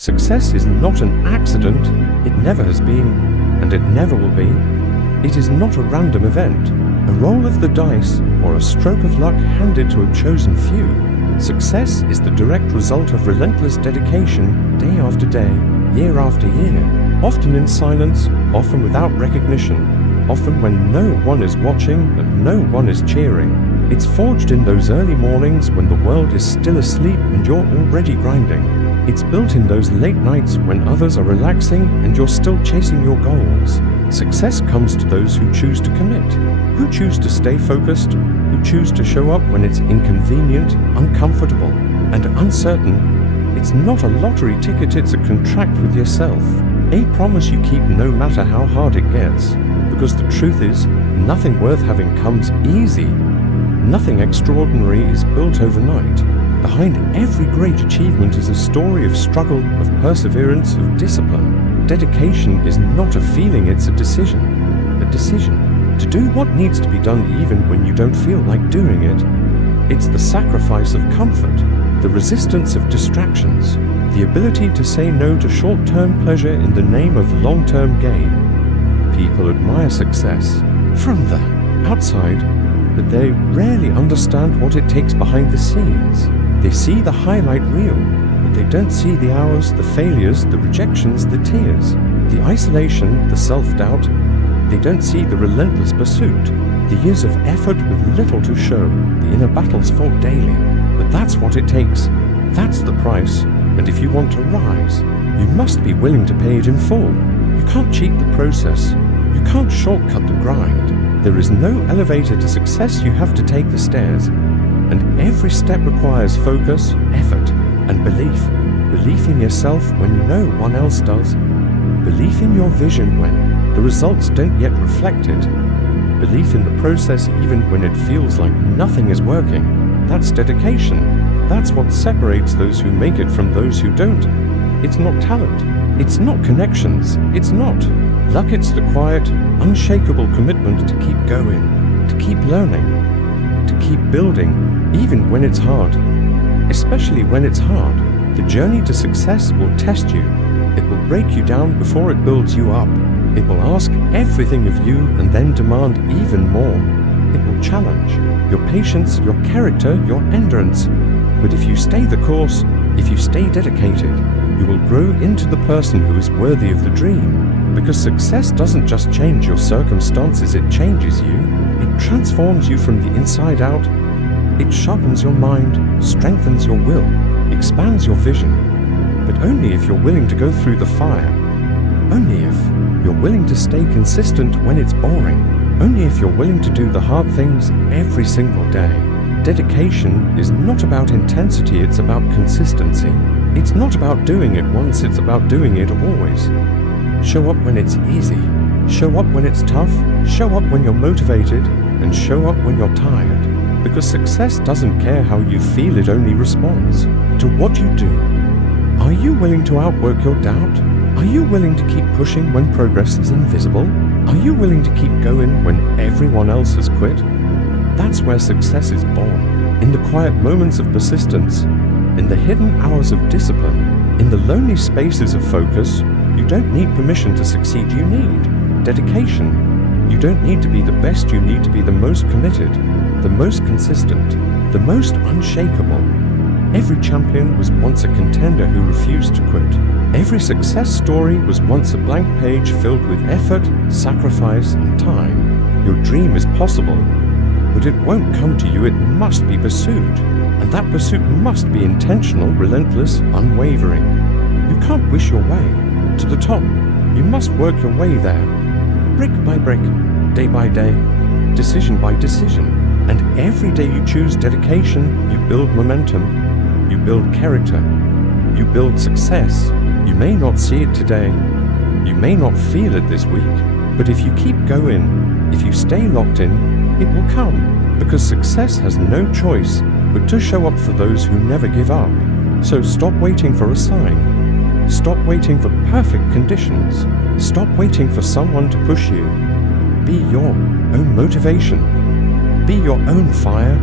Success is not an accident, it never has been, and it never will be. It is not a random event, a roll of the dice, or a stroke of luck handed to a chosen few. Success is the direct result of relentless dedication, day after day, year after year, often in silence, often without recognition, often when no one is watching and no one is cheering. It's forged in those early mornings when the world is still asleep and you're already grinding. It's built in those late nights when others are relaxing and you're still chasing your goals. Success comes to those who choose to commit, who choose to stay focused, who choose to show up when it's inconvenient, uncomfortable, and uncertain. It's not a lottery ticket, it's a contract with yourself. A promise you keep no matter how hard it gets. Because the truth is, nothing worth having comes easy. Nothing extraordinary is built overnight. Behind every great achievement is a story of struggle, of perseverance, of discipline. Dedication is not a feeling, it's a decision. A decision to do what needs to be done even when you don't feel like doing it. It's the sacrifice of comfort, the resistance of distractions, the ability to say no to short-term pleasure in the name of long-term gain. People admire success from the outside, but they rarely understand what it takes behind the scenes. They see the highlight reel, but they don't see the hours, the failures, the rejections, the tears, the isolation, the self-doubt. They don't see the relentless pursuit, the years of effort with little to show, the inner battles fought daily. But that's what it takes. That's the price. And if you want to rise, you must be willing to pay it in full. You can't cheat the process. You can't shortcut the grind. There is no elevator to success, you have to take the stairs. And every step requires focus, effort, and belief. Belief in yourself when no one else does. Belief in your vision when the results don't yet reflect it. Belief in the process even when it feels like nothing is working. That's dedication. That's what separates those who make it from those who don't. It's not talent. It's not connections. It's not luck. It's the quiet, unshakable commitment to keep going, to keep learning, to keep building, even when it's hard. Especially when it's hard, the journey to success will test you. It will break you down before it builds you up. It will ask everything of you and then demand even more. It will challenge your patience, your character, your endurance. But if you stay the course, if you stay dedicated, you will grow into the person who is worthy of the dream. Because success doesn't just change your circumstances, it changes you. It transforms you from the inside out. It sharpens your mind, strengthens your will, expands your vision. But only if you're willing to go through the fire. Only if you're willing to stay consistent when it's boring. Only if you're willing to do the hard things every single day. Dedication is not about intensity, it's about consistency. It's not about doing it once, it's about doing it always. Show up when it's easy. Show up when it's tough. Show up when you're motivated. And show up when you're tired. Because success doesn't care how you feel, it only responds to what you do. Are you willing to outwork your doubt? Are you willing to keep pushing when progress is invisible? Are you willing to keep going when everyone else has quit? That's where success is born. In the quiet moments of persistence, in the hidden hours of discipline, in the lonely spaces of focus. You don't need permission to succeed, you need dedication. You don't need to be the best, you need to be the most committed, the most consistent, the most unshakable. Every champion was once a contender who refused to quit. Every success story was once a blank page filled with effort, sacrifice, and time. Your dream is possible, but it won't come to you, it must be pursued. And that pursuit must be intentional, relentless, unwavering. You can't wish your way to the top. You must work your way there, brick by brick, day by day, decision by decision. And every day you choose dedication, you build momentum, you build character, you build success. You may not see it today, you may not feel it this week, but if you keep going, if you stay locked in, it will come. Because success has no choice but to show up for those who never give up. So stop waiting for a sign. Stop waiting for perfect conditions. Stop waiting for someone to push you. Be your own motivation. Be your own fire.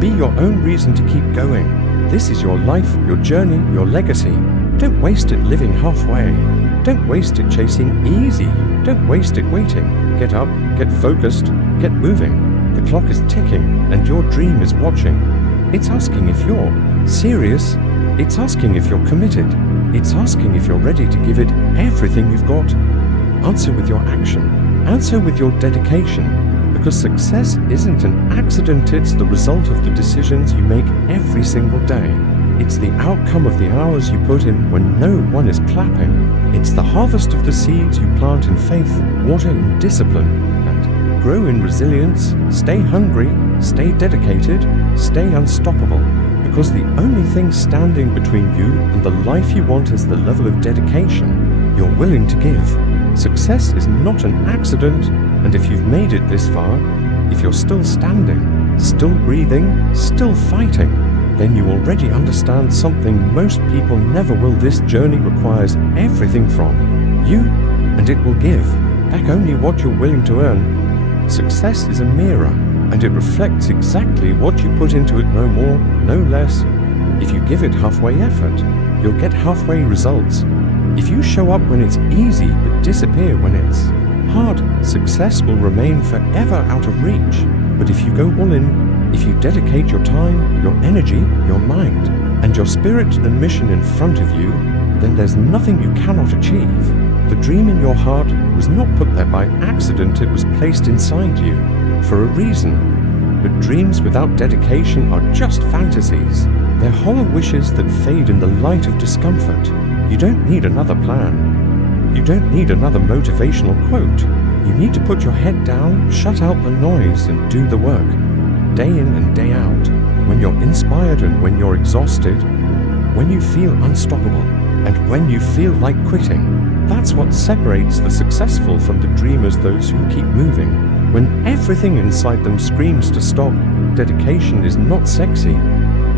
Be your own reason to keep going. This is your life, your journey, your legacy. Don't waste it living halfway. Don't waste it chasing easy. Don't waste it waiting. Get up, get focused, get moving. The clock is ticking and your dream is watching. It's asking if you're serious. It's asking if you're committed. It's asking if you're ready to give it everything you've got. Answer with your action. Answer with your dedication. Because success isn't an accident, it's the result of the decisions you make every single day. It's the outcome of the hours you put in when no one is clapping. It's the harvest of the seeds you plant in faith, water in discipline, and grow in resilience. Stay hungry, stay dedicated, stay unstoppable. Because the only thing standing between you and the life you want is the level of dedication you're willing to give. Success is not an accident, and if you've made it this far, if you're still standing, still breathing, still fighting, then you already understand something most people never will. This journey requires everything from you, and it will give back only what you're willing to earn. Success is a mirror, and it reflects exactly what you put into it, no more, no less. If you give it halfway effort, you'll get halfway results. If you show up when it's easy but disappear when it's hard, success will remain forever out of reach. But if you go all in, if you dedicate your time, your energy, your mind, and your spirit to the mission in front of you, then there's nothing you cannot achieve. The dream in your heart was not put there by accident, it was placed inside you for a reason. But dreams without dedication are just fantasies. They're hollow wishes that fade in the light of discomfort. You don't need another plan. You don't need another motivational quote. You need to put your head down, shut out the noise, and do the work. Day in and day out, when you're inspired and when you're exhausted, when you feel unstoppable, and when you feel like quitting. That's what separates the successful from the dreamers, those who keep moving. When everything inside them screams to stop, dedication is not sexy.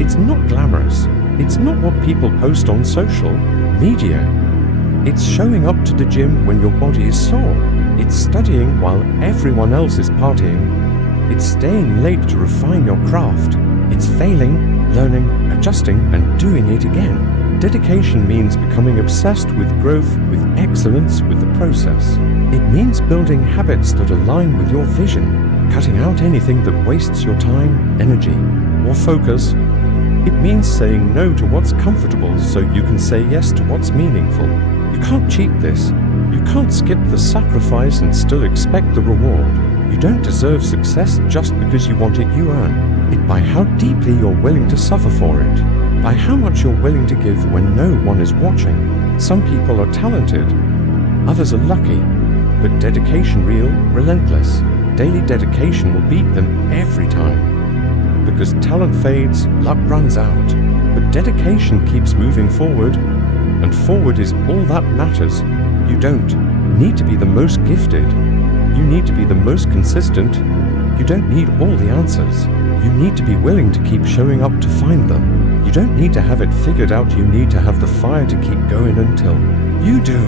It's not glamorous. It's not what people post on social media. It's showing up to the gym when your body is sore. It's studying while everyone else is partying. It's staying late to refine your craft. It's failing, learning, adjusting, and doing it again. Dedication means becoming obsessed with growth, with excellence, with the process. It means building habits that align with your vision, cutting out anything that wastes your time, energy, or focus. It means saying no to what's comfortable so you can say yes to what's meaningful. You can't cheat this. You can't skip the sacrifice and still expect the reward. You don't deserve success just because you want it. You earn it by how deeply you're willing to suffer for it, by how much you're willing to give when no one is watching. Some people are talented, others are lucky, but dedication, real, relentless, daily dedication will beat them every time. Because talent fades, luck runs out, but dedication keeps moving forward, and forward is all that matters. You don't need to be the most gifted. You need to be the most consistent. You don't need all the answers. You need to be willing to keep showing up to find them. You don't need to have it figured out. You need to have the fire to keep going until you do.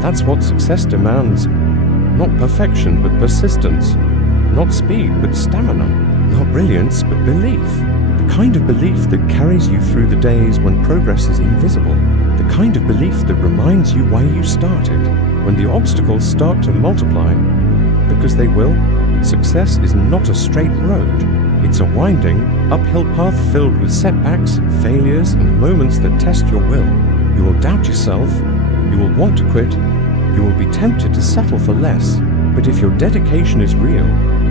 That's what success demands. Not perfection, but persistence. Not speed, but stamina. Not brilliance, but belief. The kind of belief that carries you through the days when progress is invisible. The kind of belief that reminds you why you started. When the obstacles start to multiply, because they will, success is not a straight road. It's a winding, uphill path filled with setbacks, failures, and moments that test your will. You will doubt yourself. You will want to quit. You will be tempted to settle for less. But if your dedication is real,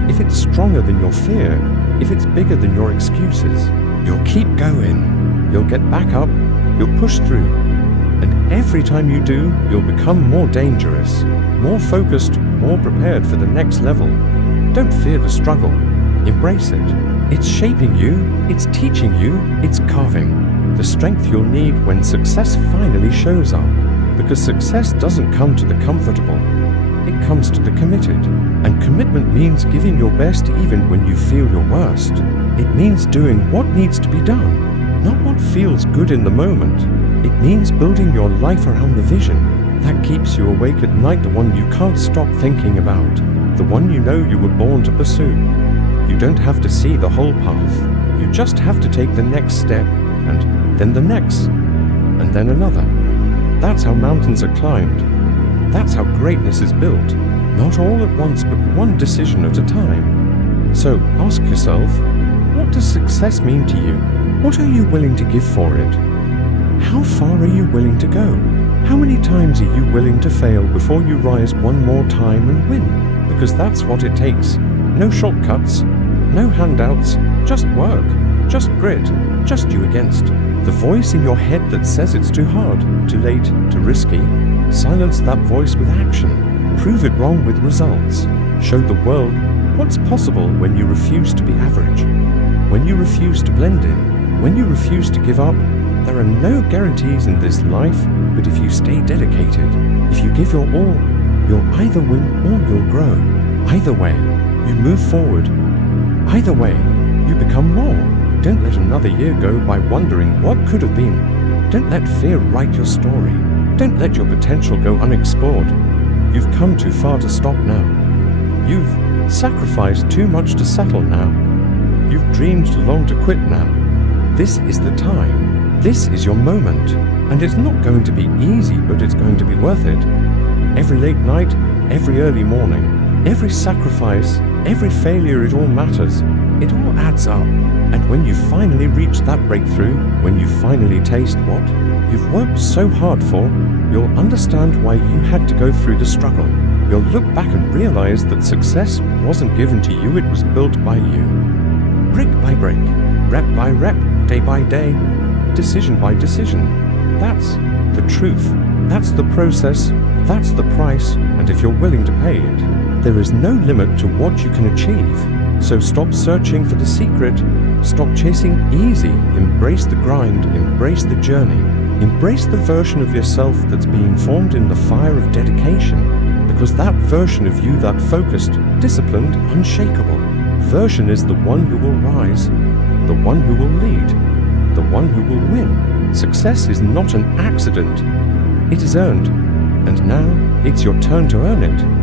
if it's stronger than your fear, if it's bigger than your excuses, you'll keep going. You'll get back up. You'll push through. And every time you do, you'll become more dangerous, more focused, more prepared for the next level. Don't fear the struggle. Embrace it. It's shaping you. It's teaching you. It's carving the strength you'll need when success finally shows up. Because success doesn't come to the comfortable. It comes to the committed. And commitment means giving your best even when you feel your worst. It means doing what needs to be done, not what feels good in the moment. It means building your life around the vision that keeps you awake at night, the one you can't stop thinking about, the one you know you were born to pursue. You don't have to see the whole path. You just have to take the next step, and then the next, and then another. That's how mountains are climbed. That's how greatness is built. Not all at once, but one decision at a time. So ask yourself, what does success mean to you? What are you willing to give for it? How far are you willing to go? How many times are you willing to fail before you rise one more time and win? Because that's what it takes. No shortcuts, no handouts, just work, just grit, just you against. The voice in your head that says it's too hard, too late, too risky, silence that voice with action. Prove it wrong with results. Show the world what's possible when you refuse to be average, when you refuse to blend in, when you refuse to give up. There are no guarantees in this life, but if you stay dedicated, if you give your all, you'll either win or you'll grow. Either way, you move forward. Either way, you become more. Don't let another year go by wondering what could have been. Don't let fear write your story. Don't let your potential go unexplored. You've come too far to stop now. You've sacrificed too much to settle now. You've dreamed too long to quit now. This is the time. This is your moment. And it's not going to be easy, but it's going to be worth it. Every late night, every early morning, every sacrifice, every failure, it all matters. It all adds up. And when you finally reach that breakthrough, when you finally taste what you've worked so hard for, you'll understand why you had to go through the struggle. You'll look back and realize that success wasn't given to you, it was built by you. Brick by brick, rep by rep, day by day, decision by decision. That's the truth. That's the process. That's the price. And if you're willing to pay it, there is no limit to what you can achieve. So stop searching for the secret. Stop chasing easy. Embrace the grind. Embrace the journey. Embrace the version of yourself that's being formed in the fire of dedication. Because that version of you, that focused, disciplined, unshakable version is the one who will rise, the one who will lead, the one who will win. Success is not an accident. It is earned. And now it's your turn to earn it.